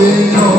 been